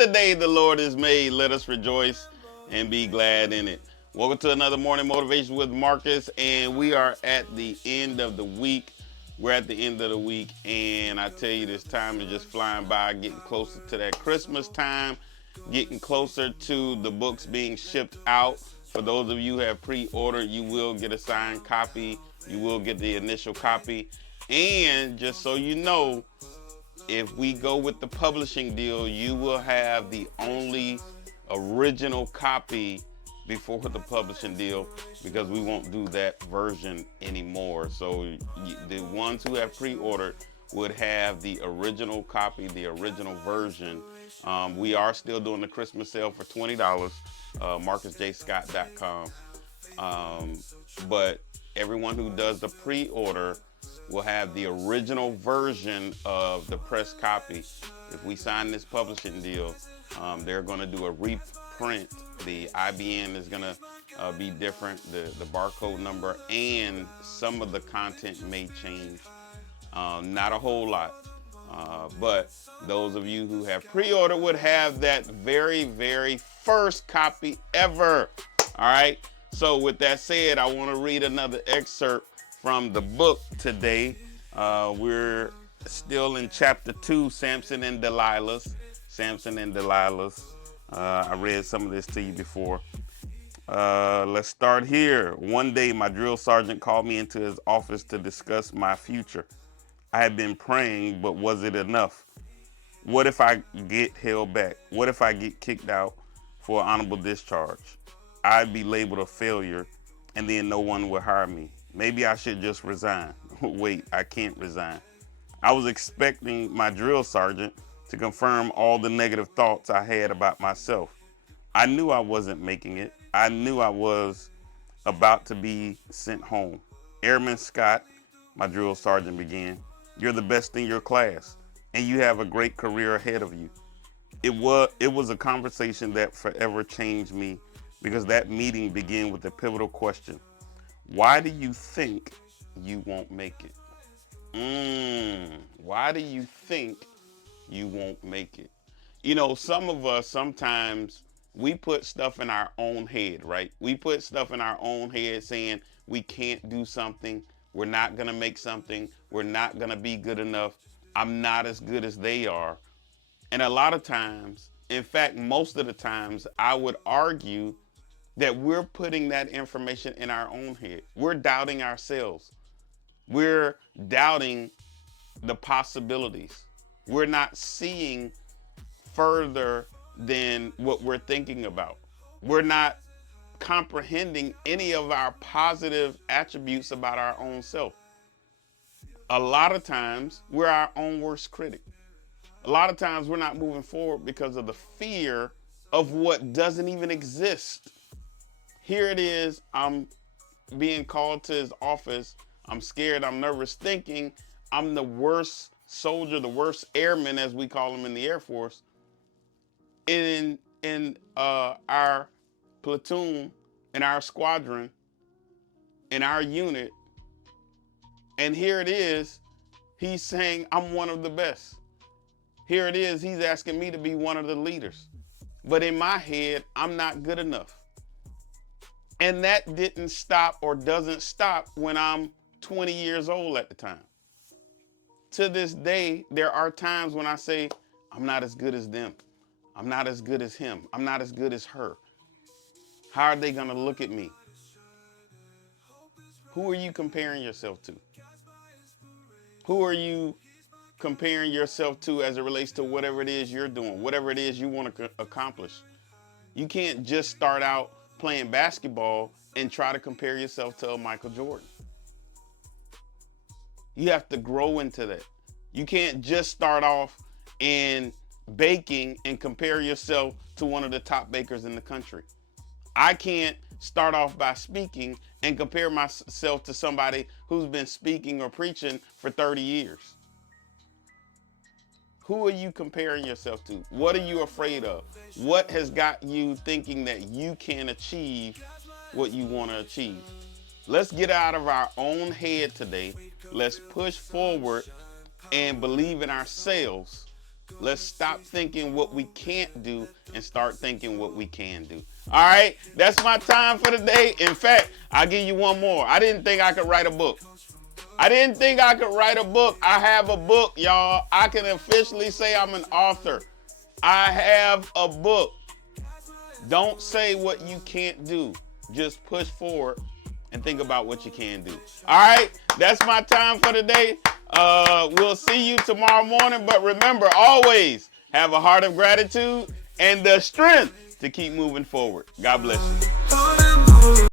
the day the Lord has made. Let us rejoice and be glad in it. Welcome to another morning motivation with Marcus, and we are at the end of the week. We're at the end of the week, and I tell you, this time is just flying by, getting closer to that Christmas time, getting closer to the books being shipped out. For those of you who have pre-ordered, you will get a signed copy. You will get the initial copy. And just so you know, if we go with the publishing deal, you will have the only original copy before the publishing deal, because we won't do that version anymore. So the ones who have pre-ordered would have the original copy, the original version. We are still doing the Christmas sale for $20, marcusjscott.com. But everyone who does the pre-order will have the original version of the press copy. If we sign this publishing deal, they're going to do a reprint. The IBN is going to be different, the barcode number, and some of the content may change. Not a whole lot. But those of you who have pre-ordered would have that very, very first copy ever. All right. So with that said, I want to read another excerpt from the book today. We're still in chapter 2, Samson and Delilah's. Samson and Delilah's. I read some of this to you before. Let's start here. One day, my drill sergeant called me into his office to discuss my future. I had been praying, but was it enough? What if I get held back? What if I get kicked out for honorable discharge? I'd be labeled a failure, and then no one would hire me. Maybe I should just resign. Wait, I can't resign. I was expecting my drill sergeant to confirm all the negative thoughts I had about myself. I knew I wasn't making it. I knew I was about to be sent home. Airman Scott, my drill sergeant began, you're the best in your class, and you have a great career ahead of you. It was a conversation that forever changed me, because that meeting began with a pivotal question. Why do you think you won't make it? Why do you think you won't make it? You know, some of us, sometimes we put stuff in our own head, right? We put stuff in our own head saying we can't do something. We're not going to make something. We're not going to be good enough. I'm not as good as they are. And a lot of times, in fact, most of the times, I would argue that we're putting that information in our own head. We're doubting ourselves. We're doubting the possibilities. We're not seeing further than what we're thinking about. We're not comprehending any of our positive attributes about our own self. A lot of times, we're our own worst critic. A lot of times, we're not moving forward because of the fear of what doesn't even exist. Here it is, I'm being called to his office. I'm scared, I'm nervous, thinking I'm the worst soldier, the worst airman, as we call them in the Air Force, in our platoon, in our squadron, in our unit. And here it is, he's saying I'm one of the best. Here it is, he's asking me to be one of the leaders. But in my head, I'm not good enough. And that didn't stop, or doesn't stop, when I'm 20 years old at the time. To this day, there are times when I say, I'm not as good as them. I'm not as good as him. I'm not as good as her. How are they going to look at me? Who are you comparing yourself to? Who are you comparing yourself to as it relates to whatever it is you're doing, whatever it is you want to accomplish? You can't just start out playing basketball and try to compare yourself to a Michael Jordan. You have to grow into that. You can't just start off in baking and compare yourself to one of the top bakers in the country. I can't start off by speaking and compare myself to somebody who's been speaking or preaching for 30 years. Who are you comparing yourself to? What are you afraid of? What has got you thinking that you can achieve what you want to achieve? Let's get out of our own head today. Let's push forward and believe in ourselves Let's stop thinking what we can't do and start thinking what we can do. All right, that's my time for today. In fact, I'll give you one more. I didn't think I could write a book. I didn't think I could write a book. I have a book, y'all. I can officially say I'm an author. I have a book. Don't say what you can't do. Just push forward and think about what you can do. All right, that's my time for today. We'll see you tomorrow morning. But remember, always have a heart of gratitude and the strength to keep moving forward. God bless you.